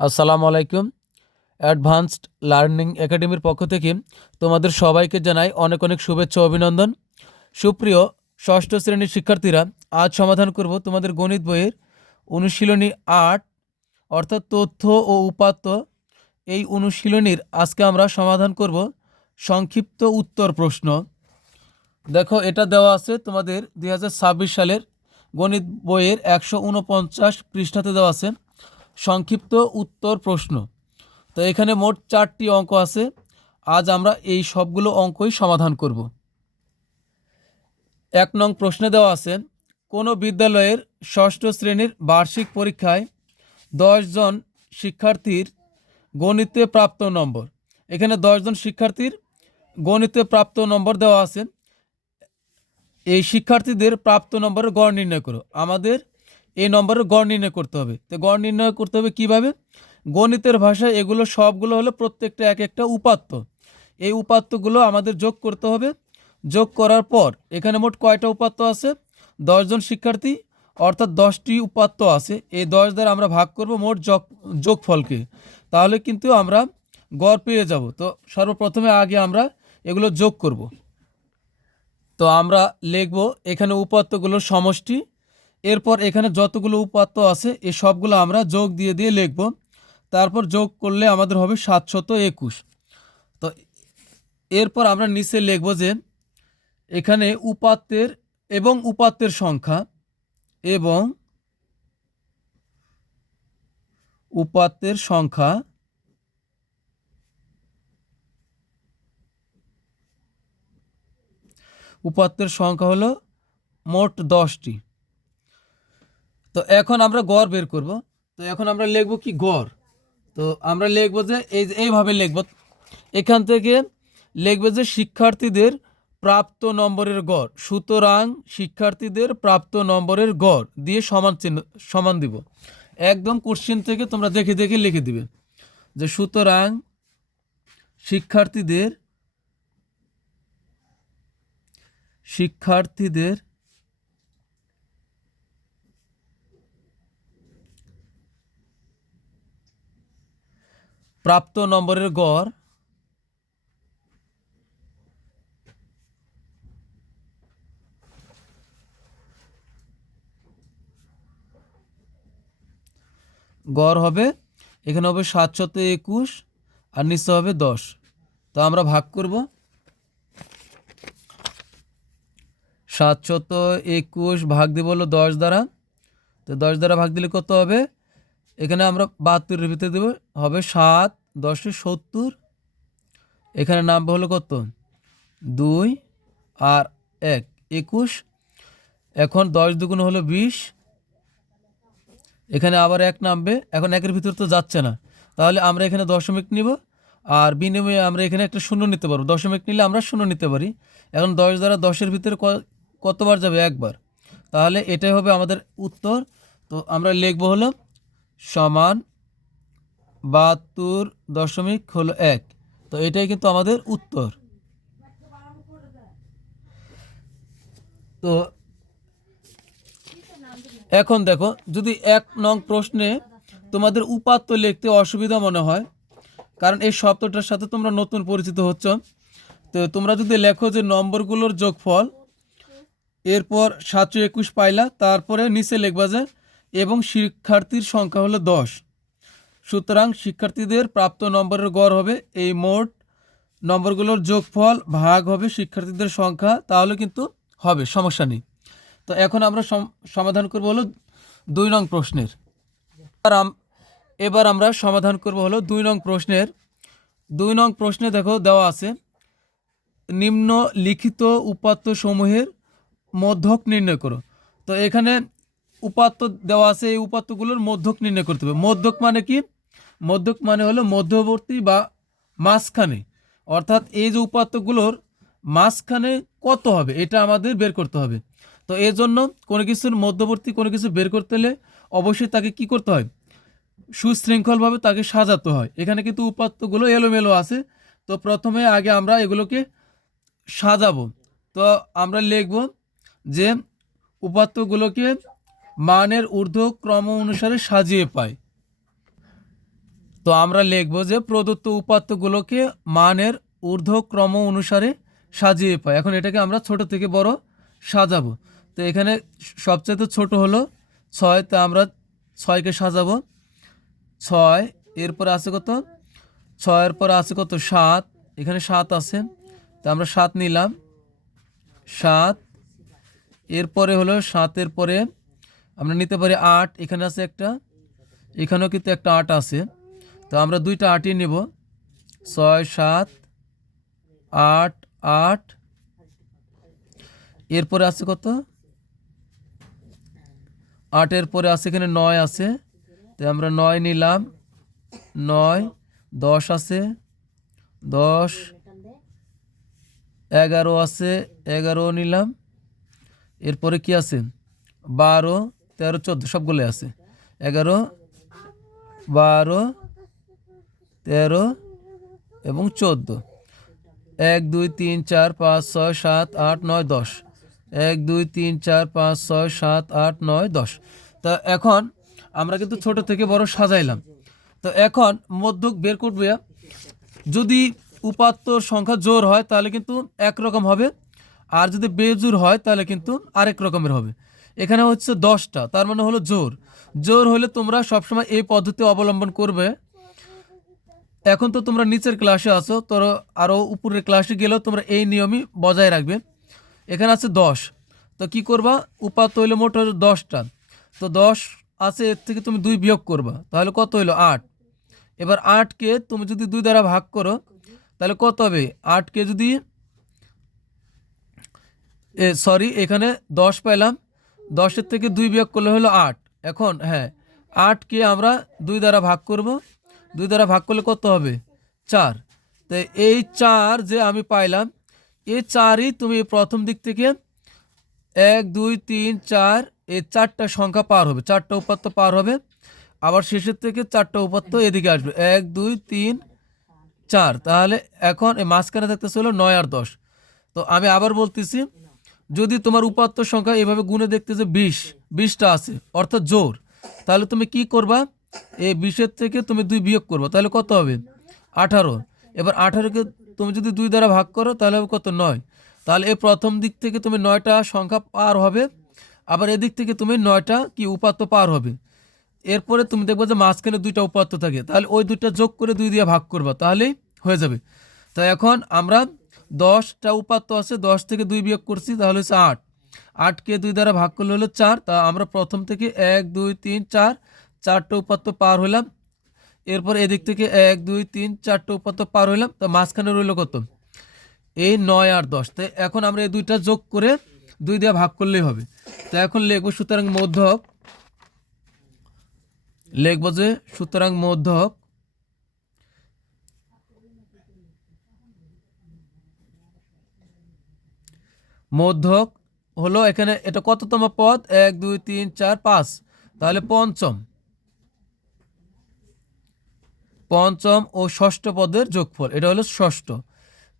আসসালামু আলাইকুম। Advanced learning একাডেমির পক্ষ থেকে তোমাদের সবাইকে জানাই অনেক অনেক শুভেচ্ছা ও অভিনন্দন। সুপ্রিয় ষষ্ঠ শ্রেণীর শিক্ষার্থীরা, আজ সমাধান করব তোমাদের গণিত বইয়ের অনুশীলনী ৮ অর্থাৎ তথ্য ও উপাত্ত। এই অনুশীলনীর আজকে আমরা সমাধান করব সংক্ষিপ্ত উত্তর প্রশ্ন। দেখো, এটা দেওয়া আছে তোমাদের 2026 সালের গণিত বইয়ের 149 পৃষ্ঠাতে দেওয়া আছে সংক্ষিপ্ত উত্তর প্রশ্ন। তো এখানে মোট 4টি অঙ্ক আছে। আজ আমরা এই সবগুলো অঙ্কই সমাধান করব। 1 নং প্রশ্নে দেওয়া আছে, কোনো বিদ্যালয়ের ষষ্ঠ শ্রেণীর বার্ষিক পরীক্ষায় 10 জন শিক্ষার্থীর গণিতে প্রাপ্ত নম্বর। এখানে 10 জন শিক্ষার্থীর গণিতে প্রাপ্ত নম্বর দেওয়া আছে। এই শিক্ষার্থীদের প্রাপ্ত নম্বরের গড় নির্ণয় করো। আমাদের এই নম্বরের গড় নির্ণয় করতে হবে। তো গড় নির্ণয় করতে হবে কিভাবে? গণিতের ভাষায় এগুলো সবগুলো হলো প্রত্যেকটা এক একটা উপাত্ত। এই উপাত্তগুলো আমাদের যোগ করতে হবে। যোগ করার পর এখানে মোট কয়টা উপাত্ত আছে? 10 জন শিক্ষার্থী অর্থাৎ 10টি উপাত্ত আছে। এই 10 দ্বারা আমরা ভাগ করব মোট যোগফলকে। তাহলে কিন্তু আমরা গড় পেয়ে যাব। তো সর্বপ্রথমে আগে আমরা এগুলো যোগ করব। তো আমরা লিখব এখানে উপাত্তগুলোর সমষ্টি। এরপর এখানে যতগুলো উপাত্ত আছে এই সবগুলো আমরা যোগ দিয়ে দিয়ে লিখব। তারপর যোগ করলে আমাদের হবে 721। তো এরপর আমরা নিচে লিখব যে এখানে উপাত্তের সংখ্যা এবং উপাত্তের সংখ্যা হলো মোট 10টি। তো এখন আমরা গড় বের করব। তো এখন আমরা লিখব কি গড়। তো আমরা লিখব যে এইভাবে লিখব। এখান থেকে লিখব যে শিক্ষার্থীদের প্রাপ্ত নম্বরের গড়। সুতরাং শিক্ষার্থীদের প্রাপ্ত নম্বরের গড় দিয়ে সমান দিব। একদম কোশ্চেন থেকে তোমরা দেখে দেখে লিখে দিবে যে সুতরাং শিক্ষার্থীদের প্রাপ্ত নম্বরের গড় হবে, এখানে হবে 721 আর নিচে হবে 10। তো আমরা ভাগ করব 721 ভাগ দিব হলো 10 দ্বারা। তো 10 দ্বারা ভাগ দিলে কত হবে? এখানে আমরা 72-এর ভিতরে দেব, হবে 7 10 70। এখানে নামবে হলো কত? 2 আর 1 21। এখন 10 দুগুণ হলো 20। এখানে আবার 1 নামবে। এখন 1-এর ভিতর তো যাচ্ছে না, তাহলে আমরা এখানে দশমিক নিব আর বিনিময়ে আমরা এখানে একটা শূন্য নিতে পারবো। দশমিক নিলে আমরা শূন্য নিতে পারি। এখন 10 দ্বারা 10-এর ভিতরে কতবার যাবে? একবার। তাহলে এটাই হবে আমাদের উত্তর। তো আমরা লিখব হলো সমান 72.1। তো এটাই কিন্তু আমাদের উত্তর। তো এখন দেখো, যদি 1 নং প্রশ্নে তোমাদের উপাত্ত লিখতে অসুবিধা মনে হয়, কারণ এই শব্দটার সাথে তোমরা নতুন পরিচিত হচ্ছ, তো তোমরা যদি লেখো যে নম্বরগুলোর যোগফল, এরপর 721 পাইলা, তারপরে নিচে লিখবা যে এবং শিক্ষার্থীর সংখ্যা হলো 10। সুতরাং শিক্ষার্থীদের প্রাপ্ত নম্বরের গড় হবে এই মোট নম্বরগুলোর যোগফল ভাগ হবে শিক্ষার্থীদের সংখ্যা, তাহলে কিন্তু হবে, সমস্যা নেই। তো এখন আমরা সমাধান করব হলো 2 নং প্রশ্নের। এবার আমরা সমাধান করব হলো 2 নং প্রশ্নের। 2 নং প্রশ্নে দেখো দেওয়া আছে নিম্নলিখিত উপাত্ত সমূহের মধ্যক নির্ণয় করো। তো এখানে উপাত্ত দেওয়া আছে, এই উপাত্তগুলোর মধ্যক নির্ণয় করতে হবে। মধ্যক মানে কি? মধ্যক মানে হলো মধ্যবর্তী বা মাঝখানে, অর্থাৎ এই যে উপাত্তগুলোর মাঝখানে কত হবে এটা আমাদের বের করতে হবে। তো এর জন্য কোনো কিছুর মধ্যবর্তী কোনো কিছু বের করতে হলে অবশ্যই তাকে কি করতে হয়? সুশৃঙ্খলভাবে তাকে সাজাতে হয়। এখানে কিন্তু উপাত্তগুলো এলোমেলো আছে। তো প্রথমে আগে আমরা এগুলোকে সাজাবো। তো আমরা লিখব যে উপাত্তগুলোকে মানের ঊর্ধ্বক্রম অনুসারে সাজিয়ে পাই। তো আমরা লিখব যে প্রদত্ত উপাত্তগুলোকে মানের ঊর্ধ্বক্রম অনুসারে সাজিয়ে পাই। এখন এটাকে আমরা ছোট থেকে বড় সাজাবো। তো এখানে সবচেয়ে ছোট হলো 6, তা আমরা 6কে সাজাবো 6। এরপরে আছে কত? 6-এর পরে আছে কত? 7। এখানে 7 আছে, তা আমরা 7 নিলাম 7। এরপরে হলো 7-এর পরে আমরা নিতে পারি 8। এখানে আছে একটা, এখানেও কিন্তু একটা 8 আছে, তো আমরা দুইটা 8ই নেব। 6 7 8 8। এরপরে আছে কত? 8-এর পরে আছে এখানে 9 আছে, তো আমরা 9 নিলাম 9। 10 আছে 10। 11 আছে 11 নিলাম। এরপরে কি আছে? 12 13 14 সবগুলো আছে। 11 12 13 এবং 14। 1 2 3 4 5 6 7 8 9 10। 1 2 3 4 5 6 7 8 9 10। তা এখন আমরা কিন্তু ছোট থেকে বড় সাজাইলাম। তো এখন মধ্যক বের করবে। যদি উপাত্তর সংখ্যা জোড় হয় তাহলে কিন্তু একরকম হবে, আর যদি বেজোড় হয় তাহলে কিন্তু আরেক রকমের হবে। এখানে হচ্ছে 10টা, তার মানে হলো জোড়। জোড় হলে তোমরা সবসময় এই পদ্ধতি অবলম্বন করবে। এখন তো তোমরা নিচের ক্লাসে আছো, তো আরও উপরের ক্লাসে গেলেও তোমরা এই নিয়মই বজায় রাখবে। এখানে আছে 10, তো কি করবা? উপাত্ত হইলো মোট 10টা, তো 10 আছে, এর থেকে তুমি 2 বিয়োগ করবা, তাহলে কত হইলো? 8। এবার 8কে তুমি যদি 2 দ্বারা ভাগ করো তাহলে কত হবে? 8কে যদি এখানে 10 পেলাম, 10-এর থেকে 2 বিয়োগ করলে হলো 8। এখন হ্যাঁ, 8কে আমরা 2 দ্বারা ভাগ করব। 2 দ্বারা ভাগ করলে কত হবে? 4। তো এই 4 যে আমি পাইলাম, এই 4ই তুমি প্রথম দিক থেকে 1 2 3 4 এই 4টা সংখ্যা পার হবে, 4টা উপাত্ত পার হবে। আবার শেষের থেকে 4টা উপাত্ত এদিকে আসবে, 1 2 3 4। তাহলে এখন এই মাঝখানে থাকতেছে হলো 9 আর 10। তো আমি আবার বলতেছি, যদি তোমার উপাত্ত সংখ্যা এভাবে গুণে দেখতে যে 20টা আছে অর্থাৎ জোর, তাহলে তুমি কি করবা? এই 20-এর থেকে তুমি 2 বিয়োগ করবে, তাহলে কত হবে? 18। এবার 18কে তুমি যদি 2 দ্বারা ভাগ করো তাহলে হবে কত? 9। তাহলে এই প্রথম দিক থেকে তুমি 9টা সংখ্যা পার হবে, আবার এদিক থেকে তুমি 9টা কি উপাত্ত পার হবে। এরপরে তুমি দেখবে যে মাঝখানে 2টা উপাত্ত থাকে, তাহলে ওই 2টা যোগ করে 2 দিয়ে ভাগ করবা, তাহলেই হয়ে যাবে। তো এখন আমরা 10টা উপাত্ত আছে, 10 থেকে 2 বিয়োগ করছি, তাহলে হচ্ছে 8। 8কে 2 দ্বারা ভাগ করলে হলো 4। তা আমরা প্রথম থেকে 1 2 3 4 4টা উপাত্ত পার হইলাম। এরপর এদিক থেকে 1 2 3 4টা উপাত্ত পার হইলাম, তা মাঝখানে রইল কত? এই 9 আর 10। তো এখন আমরা এই 2টা যোগ করে 2 দিয়ে ভাগ করলেই হবে। তো এখন লিখবো সুতরাং মধ্যক, লিখবো যে সুতরাং মধ্যক মধ্যক হলো, এখানে এটা কততম পদ? 1 2 3 4 5, তাহলে পঞ্চম ও ষষ্ঠ পদের যোগফল, এটা হলো ষষ্ঠ।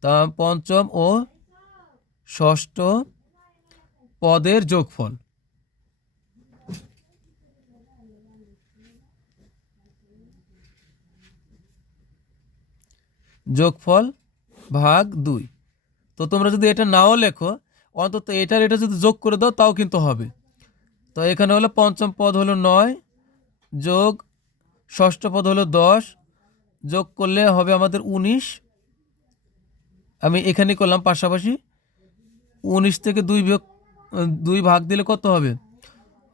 তা পঞ্চম ও ষষ্ঠ পদের যোগফল, যোগফল ভাগ 2। তো তোমরা যদি এটা নাও লেখো, অন্তত এটা যদি যোগ করে দাও তাও কিন্তু হবে। তো এখানে হলো পঞ্চম পদ হলো 9 যোগ ষষ্ঠ পদ হলো 10, যোগ করলে হবে আমাদের 19। আমি এখানে করলাম পাশাপাশি। 19 থেকে 2 বিয়োগ 2 ভাগ দিলে কত হবে?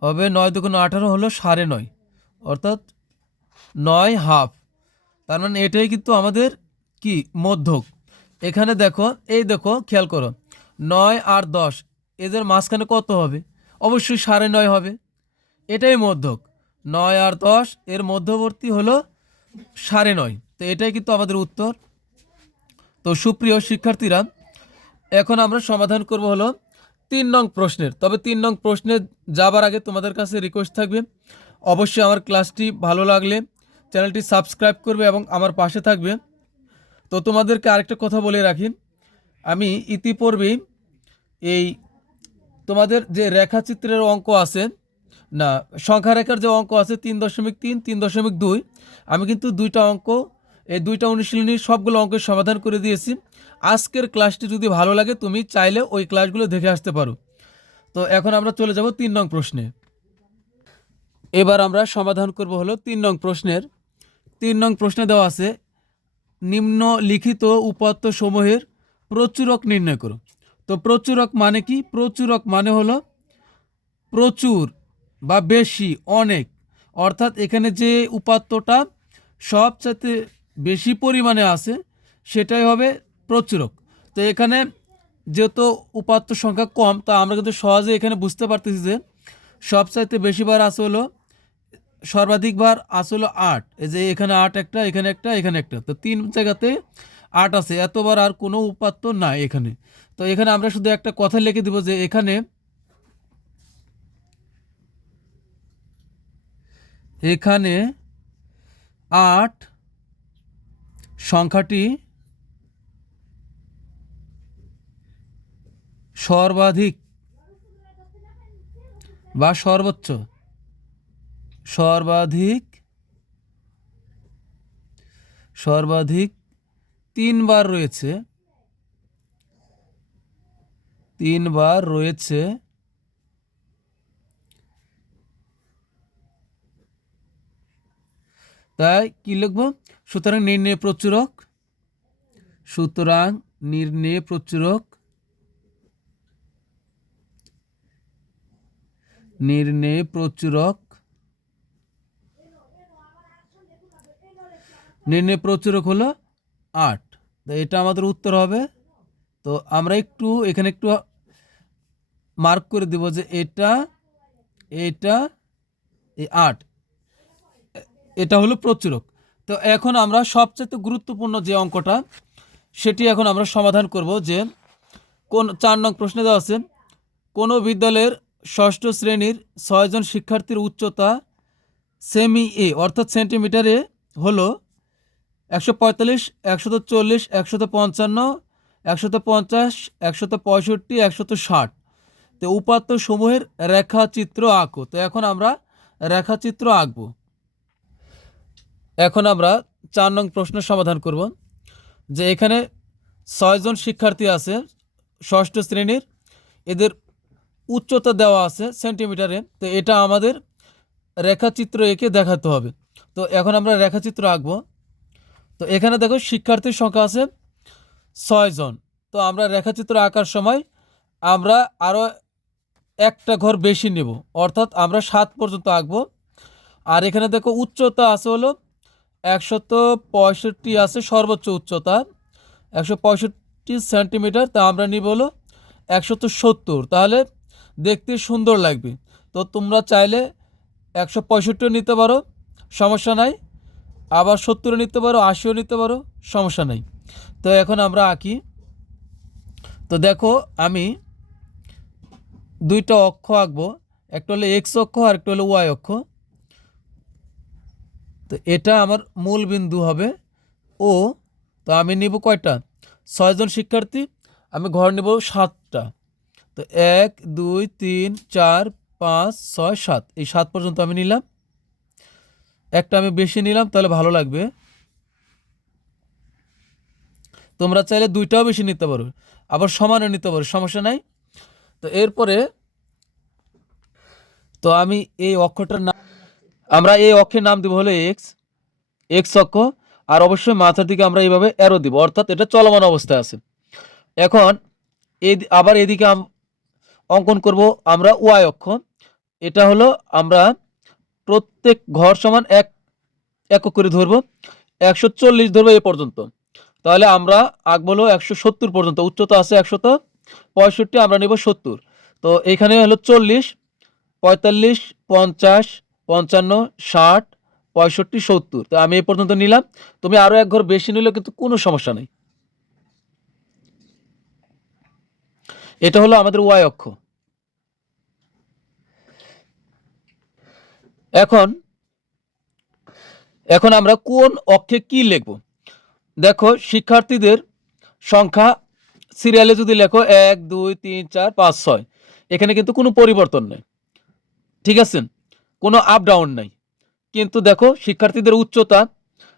হবে 9 2 18 হলো 9.5, অর্থাৎ 9 হাফ। তার মানে এটাই কিন্তু আমাদের কি মধ্যক। এখানে দেখো, এই দেখো খেয়াল করো, 9 আর 10 এদের মাঝখানে কত হবে? অবশ্যই 9.5 হবে। এটাই মধ্যক। 9 আর 10 এর মধ্যবর্তী হলো 9.5। তো এটাই কিন্তু আমাদের উত্তর। তো সুপ্রিয় শিক্ষার্থীরা, এখন আমরা সমাধান করব হলো 3 নং প্রশ্নের। তবে 3 নং প্রশ্নে যাবার আগে তোমাদের কাছে রিকোয়েস্ট থাকবে, অবশ্যই আমার ক্লাসটি ভালো লাগলে চ্যানেলটি সাবস্ক্রাইব করবে এবং আমার পাশে থাকবে। তো তোমাদেরকে আরেকটা কথা বলে রাখি, আমি ইতিপূর্বেই এই তোমাদের যে রেখাচিত্রের অঙ্ক আছে, না, সংখ্যা রেখার যে অঙ্ক আছে 3.3, 3.2, আমি কিন্তু দুইটা অঙ্ক, এই দুইটা অনুশীলনী সবগুলো অঙ্কের সমাধান করে দিয়েছি। আজকের ক্লাসটি যদি ভালো লাগে তুমি চাইলে ওই ক্লাসগুলো দেখে আসতে পারো। তো এখন আমরা চলে যাব 3 নং প্রশ্নে। এবার আমরা সমাধান করব হলো 3 নং প্রশ্নের। 3 নং প্রশ্নে দেওয়া আছে নিম্নলিখিত উপাত্ত সমূহের প্রচুরক নির্ণয় করো। তো প্রচুরক মানে কি? প্রচুরক মানে হলো প্রচুর বা বেশি, অনেক, অর্থাৎ এখানে যে উপাত্তটা সবচাইতে বেশি পরিমাণে আছে সেটাই হবে প্রচুরক। তো এখানে যেহেতু উপাত্ত সংখ্যা কম, তা আমরা কিন্তু সহজে এখানে বুঝতে পারতেছি যে সবচাইতে বেশি বার আছে হলো, সর্বাধিক বার আছে হলো 8। এই যে এখানে 8 একটা, এখানে একটা, এখানে একটা, তো 3 জায়গাতে 8 আছে, এতবার আর কোনো উপাত্ত নাই এখানে। তো এখানে আমরা শুধু একটা কথা লিখে দিব যে এখানে এখানে 8 সংখ্যাটি সর্বাধিক বা সর্বোচ্চ, সর্বাধিক 3 বার রয়েছে, 3 বার রয়েছে। তাই কি লিখবো? সুতরাং নির্ণয় প্রচুরক, সুতরাং নির্ণয় প্রচুরক, নির্ণয় প্রচুরক, নির্ণয় প্রচুরক হলো 8। তো এটা আমাদের উত্তর হবে। তো আমরা একটু এখানে একটু মার্ক করে দিব যে এটা, এটা, এই 8, এটা হলো প্রচুরক। তো এখন আমরা সবচেয়ে গুরুত্বপূর্ণ যে অঙ্কটা সেটি এখন আমরা সমাধান করব। যে কোন 4 নং প্রশ্নে দেওয়া আছে কোনো বিদ্যালয়ের ষষ্ঠ শ্রেণীর 6 জন শিক্ষার্থীর উচ্চতা সেমি এ অর্থাৎ সেন্টিমিটারে হলো 145, 140, 155, 150, 165, 160। তো উপাত্ত সমূহের রেখাচিত্র আঁকো। তো এখন আমরা রেখাচিত্র আঁকবো। এখন আমরা 4 নং প্রশ্নের সমাধান করব। যে এখানে 6 জন শিক্ষার্থী আছে ষষ্ঠ শ্রেণীর, এদের উচ্চতা দেওয়া আছে সেন্টিমিটারে। তো এটা আমাদের রেখাচিত্র এঁকে দেখাতে হবে। তো এখন আমরা রেখাচিত্র আঁকবো। তো এখানে দেখো শিক্ষার্থীর সংখ্যা আছে 6 জন। তো আমরা রেখাচিত্র আঁকার সময় আমরা আরও একটা ঘর বেশি নেব, অর্থাৎ আমরা 7 পর্যন্ত আঁকবো। আর এখানে দেখো উচ্চতা আছে হলো 165 আছে, সর্বোচ্চ উচ্চতা 165 সেন্টিমিটার। তা আমরা নিব হলো 170, তাহলে দেখতে সুন্দর লাগবে। তো তোমরা চাইলে 165 নিতে পারো, সমস্যা নাই, আবার 70 নিতে পারো, 80 নিতে পারো, সমস্যা নাই। তো এখন আমরা আঁকি। তো দেখো আমি দুইটা অক্ষ আঁকবো, একটা হলো এক্স অক্ষ আর একটা হলো ওয়াই অক্ষ। তো এটা আমার মূল বিন্দু হবে ও। তো আমি নিব কয়টা? 6 জন শিক্ষার্থী, আমি ঘর নেব 7টা। তো 1, 2, 3, 4, 5, 6, 7, এই 7 পর্যন্ত আমি নিলাম। একটা আমি বেশি নিলাম, তাহলে ভালো লাগবে। তোমরা চাইলে দুইটাও বেশি নিতে পারো, আবার সমানও নিতে পারো, সমস্যা নাই। তো এরপরে তো আমি এই অক্ষটার নাম, আমরা এই অক্ষের নাম দিব হলো এক্স, এক্স অক্ষ। আর অবশ্যই মাথার দিকে আমরা এইভাবে অ্যারো দিব, অর্থাৎ এটা চলমান অবস্থায় আছে। এখন আবার এদিকে অঙ্কন করব আমরা ওয়াই অক্ষ। এটা হলো আমরা প্রত্যেক ঘর সমান এক একক করে ধরবো, 140 ধরবো এ পর্যন্ত। তাহলে আমরা আঁকবো হলো 170 পর্যন্ত, উচ্চতা আছে 165, আমরা নেব 70। তো এখানে হলো 40, 45, 50, 55, 60, 65, 70। তো আমি এই পর্যন্ত নিলাম। তুমি আরও এক ঘর বেশি নিলে কিন্তু কোনো সমস্যা নেই। এটা হলো আমাদের ওয়াই অক্ষ। এখন এখন আমরা কোন অক্ষে কি লিখব? দেখো শিক্ষার্থীদের সংখ্যা সিরিয়ালে যদি লেখো 1, 2, 3, 4, 5, 6, এখানে কিন্তু কোনো পরিবর্তন নেই, ঠিক আছে। কোনো আপ ডাউন নাই। কিন্তু দেখো শিক্ষার্থীদের উচ্চতা,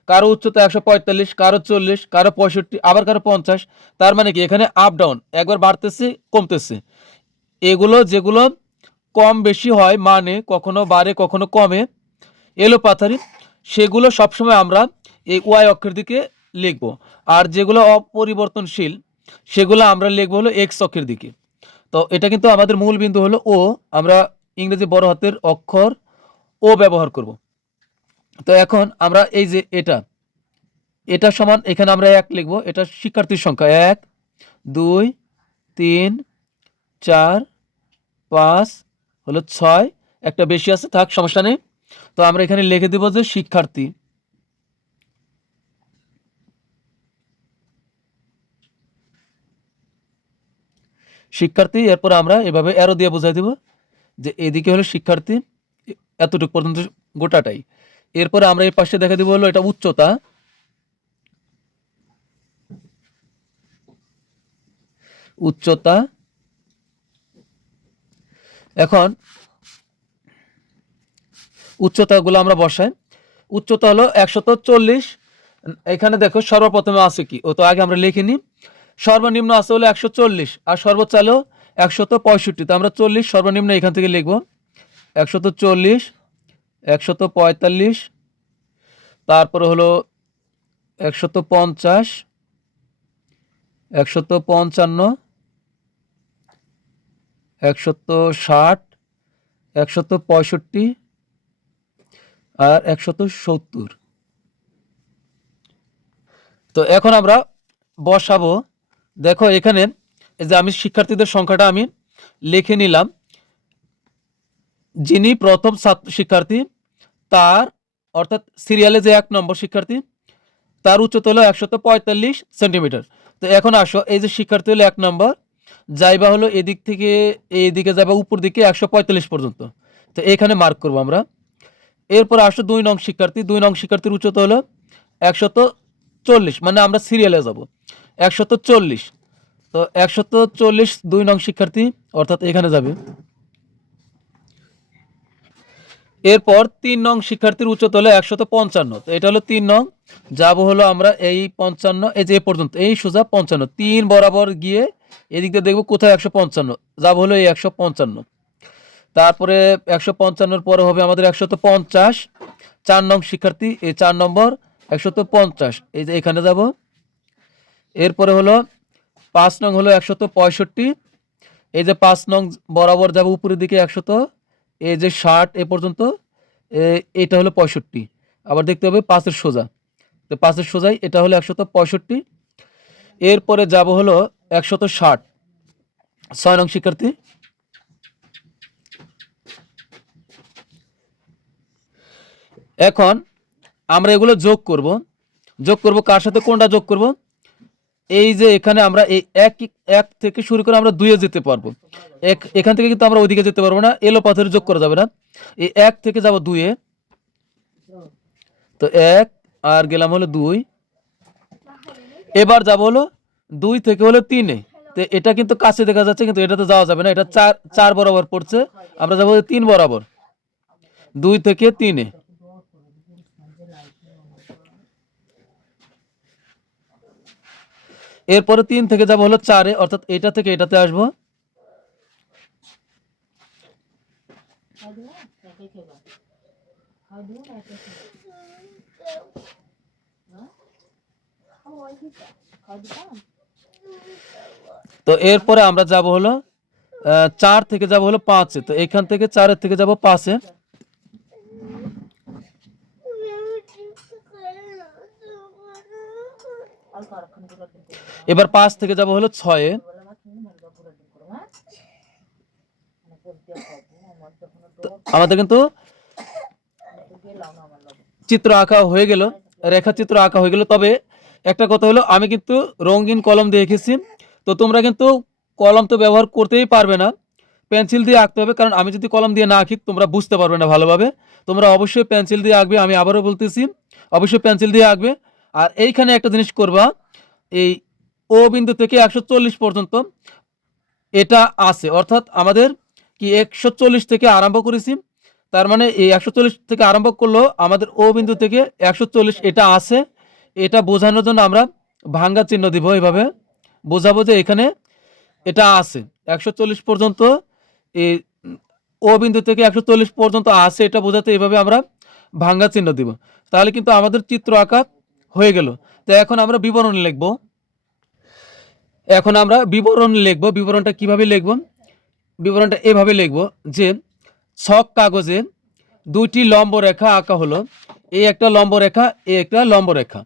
কারো উচ্চতা 145, কারো 40, কারো 65, আবার কারো 50। তার মানে কি এখানে আপ ডাউন, একবার বাড়তেছে কমতেছে। এগুলো যেগুলো কম বেশি হয়, মানে কখনো বাড়ে কখনো কমে, এলোপাথারি, সেগুলো সবসময় আমরা এই ওয়াই অক্ষের দিকে লিখব। আর যেগুলো অপরিবর্তনশীল সেগুলো আমরা লিখবো হলো এক্স অক্ষের দিকে। তো এটা কিন্তু আমাদের মূল বিন্দু হলো ও, আমরা ইংরেজি বড় হাতের অক্ষর ও ব্যবহার করব। তো এখন আমরা এই যে এটা সমান, এখানে আমরা 1 লিখবো, এটা শিক্ষার্থীর সংখ্যা 1 2 3 4 5 হলো 6, একটা বেশি আছে, থাক সমস্যা নেই। তো আমরা এখানে লিখে দেব যে শিক্ষার্থী, শিক্ষার্থী। এরপর আমরা এভাবে অ্যারো দিয়ে বোঝাই দেব যে এদিকে হলো শিক্ষার্থী, এতটুকু পর্যন্ত গোটাটাই। এরপরে আমরা এই পাশে দেখা দেব হলো এটা উচ্চতা, উচ্চতা। এখন উচ্চতাগুলো আমরা বসাই। উচ্চতা হলো 140। এখানে দেখো সর্বপ্রথমে আছে কি, ও তো আগে আমরা লিখে নিই। সর্বনিম্ন আছে হলো 140 আর সর্বোচ্চ হলো 165। তো আমরা 40 সর্বনিম্ন এখান থেকে লিখব, 140, 145, তারপরে হলো 150, 155, 160, 165 আর 170। তো এখন আমরা বসাবো। দেখো এখানে এই যে আমি শিক্ষার্থীদের সংখ্যাটা আমি লিখে নিলাম। যিনি প্রথম শিক্ষার্থী, তার অর্থাৎ সিরিয়ালে যে 1 নম্বর শিক্ষার্থী, তার উচ্চতা হলো 145 সেন্টিমিটার। তো এখন আসো, এই যে শিক্ষার্থী হলো 1 নম্বর, যাইবা হলো এদিক থেকে এইদিকে যাবা উপর দিকে 145 পর্যন্ত। তো এখানে মার্ক করবো আমরা। এরপর আসো 2 নং শিক্ষার্থী, 2 নং শিক্ষার্থীর উচ্চতা হলো 140, মানে আমরা সিরিয়ালে যাব 140। তো 140 2 নং শিক্ষার্থী অর্থাৎ এখানে যাবে। এরপর 3 নং শিক্ষার্থীর উচ্চতা হলো 155। তো এটা হলো 3 নং, যাব হলো আমরা এই 55, এই যে এ পর্যন্ত, এই সোজা 55, 3 বরাবর গিয়ে এদিক দিয়ে দেখবো কোথায় 155, যাব হলো এই 155। তারপরে 155-র পরে হবে আমাদের 150। 4 নং শিক্ষার্থী, এই 4 নম্বর 150, এই যে এখানে যাব। এরপরে হলো 5 নং হলো 165, এই যে 5 নং বরাবর যাব উপরের দিকে 100, এই যে 60 এ পর্যন্ত, এটা হলো 65। আবার দেখতে হবে 5-এর সোজা, তো 5-এর সোজাই এটা হলো 165। এরপরে যাব হলো 160। 6 নং শিক্ষার্থী, এখন আমরা এগুলো যোগ করব। যোগ করব কার সাথে, কোনটা যোগ করব? এই যে এখানে আমরা এই এক থেকে শুরু করে আমরা 2-এ যেতে পারবো। এখান থেকে কিন্তু আমরা ওইদিকে যেতে পারবো না, এলো পাথরে যোগ করা যাবে না। এই 1 থেকে যাব 2-এ, তো 1 আর গেলাম হলো 2। এবার যাব হলো 2 থেকে হলো 3-এ। তো এটা কিন্তু কাছে দেখা যাচ্ছে, কিন্তু এটাতে যাওয়া যাবে না, এটা 4 বরাবর পড়ছে, আমরা যাবো 3 বরাবর, 2 থেকে 3-এ। এরপরে 3 থেকে যাব হলো 4-এ, অর্থাৎ এটা থেকে এটাতে আসবো। তো এরপরে আমরা যাব হলো 4 থেকে যাব হলো 5-এ। তো এখান থেকে 4-এর থেকে যাব 5-এ। এবার 5 থেকে যাব হলো 6-এ। আমাদের কিন্তু চিত্র আঁকা হয়ে গেল, রেখাচিত্র আঁকা হয়ে গেল। তবে একটা কথা হলো, আমি কিন্তু রঙিন কলম দিয়ে এঁকেছি। তো তোমরা কিন্তু কলম তো ব্যবহার করতেই পারবে না, পেন্সিল দিয়ে আঁকতে হবে। কারণ আমি যদি কলম দিয়ে না আঁকি তোমরা বুঝতে পারবে না ভালোভাবে। তোমরা অবশ্যই পেন্সিল দিয়ে আঁকবে, আমি আবারও বলতেছি অবশ্যই পেন্সিল দিয়ে আঁকবে। আর এইখানে একটা জিনিস করবা, এই ও বিন্দু থেকে 140 পর্যন্ত এটা আছে, অর্থাৎ আমাদের কি 140 থেকে আরম্ভ করেছি, তার মানে এই 140 থেকে আরম্ভ করলেও আমাদের ও বিন্দু থেকে 140 এটা আছে, এটা বোঝানোর জন্য আমরা ভাঙ্গা চিহ্ন দিব। এইভাবে বোঝাবো যে এখানে এটা আছে 140 পর্যন্ত, এই ও বিন্দু থেকে 140 পর্যন্ত আছে, এটা বোঝাতে এইভাবে আমরা ভাঙ্গা চিহ্ন দিব। তাহলে কিন্তু আমাদের চিত্র আঁকা হয়ে গেল। তো এখন আমরা বিবরণ লিখব। বিবরণটা কিভাবে লিখব? বিবরণটা এভাবে লিখব যে ছক কাগজে দুইটি লম্ব রেখা আঁকা হলো। এই একটা লম্ব রেখা, এই একটা লম্ব রেখা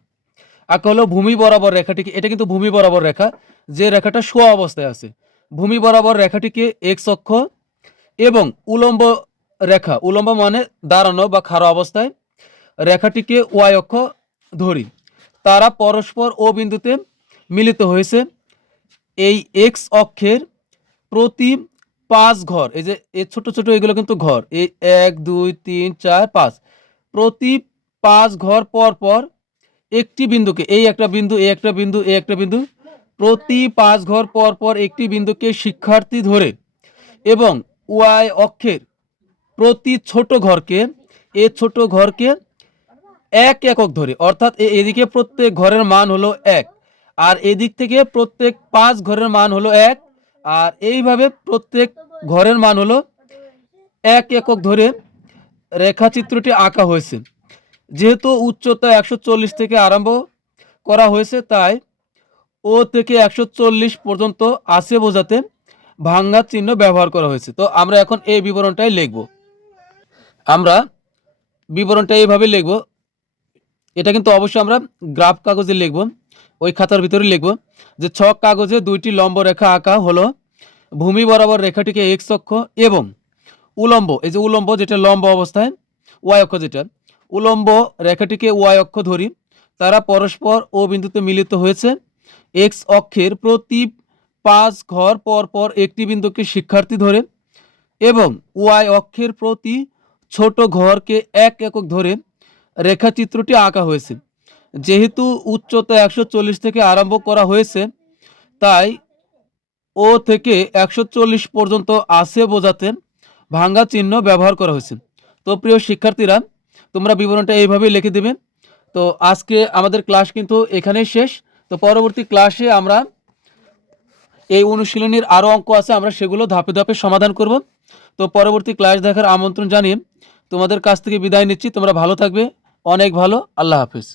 আঁকা হলো। ভূমি বরাবর রেখাটিকে, এটা কিন্তু ভূমি বরাবর রেখা, যে রেখাটা শোয়া অবস্থায় আছে, ভূমি বরাবর রেখাটিকে এক্স অক্ষ এবং উলম্ব রেখা, উলম্ব মানে দাঁড়ানো বা খাড়া অবস্থায়, রেখাটিকে ওয়াই অক্ষ ধরি। তারা পরস্পর ও বিন্দুতে মিলিত হয়েছে। এই এক্স অক্ষের প্রতি 5 ঘর, এই যে এই ছোট ছোট এগুলো কিন্তু ঘর, এই 1 2 3 4 5, প্রতি 5 ঘর পর পর একটি বিন্দুকে, এই একটা বিন্দু, এই একটা বিন্দু, এই একটা বিন্দু, প্রতি 5 ঘর পর পর একটি বিন্দুকে শিক্ষার্থী ধরে এবং ওয়াই অক্ষের প্রতি ছোট ঘরকে, এই ছোট ঘরকে 1 একক ধরে, অর্থাৎ এদিকে প্রত্যেক ঘরের মান হলো 1, আর এদিক থেকে প্রত্যেক 5 ঘরের মান হলো 1, আর এইভাবে প্রত্যেক ঘরের মান হলো 1 একক ধরে রেখাচিত্রটি আঁকা হয়েছে। যেহেতু উচ্চতা 140 থেকে আরম্ভ করা হয়েছে, তাই ও থেকে 140 পর্যন্ত আছে বোঝাতে ভাঙ্গা চিহ্ন ব্যবহার করা হয়েছে। তো আমরা এখন এই বিবরণটাই লিখব। আমরা বিবরণটা এইভাবে লিখব। এটা কিন্তু অবশ্যই আমরা গ্রাফ কাগজে লিখব, ওই খাতার ভিতরে লিখব যে ছক কাগজে দুইটি লম্ব রেখা আঁকা হলো। ভূমি বরাবর রেখাটিকে এক্স অক্ষ এবং উলম্ব, এই যে উলম্ব যেটা লম্ব অবস্থায়, ওয়াই অক্ষ যেটা, উলম্ব রেখাটিকে ওয়াই অক্ষ ধরি। তারা পরস্পর ও বিন্দুতে মিলিত হয়েছে। এক্স অক্ষের প্রতি 5 ঘর পর পর একটি বিন্দুকে শিক্ষার্থী ধরে এবং ওয়াই অক্ষের প্রতি ছোট ঘরকে 1 একক ধরে রেখাচিত্রটি আঁকা হয়েছে। যেহেতু উচ্চতা 140 থেকে আরম্ভ করা হয়েছে, তাই ও থেকে 140 পর্যন্ত আছে বোঝাতে ভাঙ্গা চিহ্ন ব্যবহার করা হয়েছে। তো প্রিয় শিক্ষার্থীরা, তোমরা বিবরণটা এইভাবেই লিখে দেবে। তো আজকে আমাদের ক্লাস কিন্তু এখানেই শেষ। তো পরবর্তী ক্লাসে আমরা এই অনুশীলনীর আরও অঙ্ক আছে, আমরা সেগুলো ধাপে ধাপে সমাধান করব। তো পরবর্তী ক্লাস দেখার আমন্ত্রণ জানিয়ে তোমাদের কাছ থেকে বিদায় নিচ্ছি। তোমরা ভালো থাকবে, অনেক ভালো। আল্লাহ হাফেজ।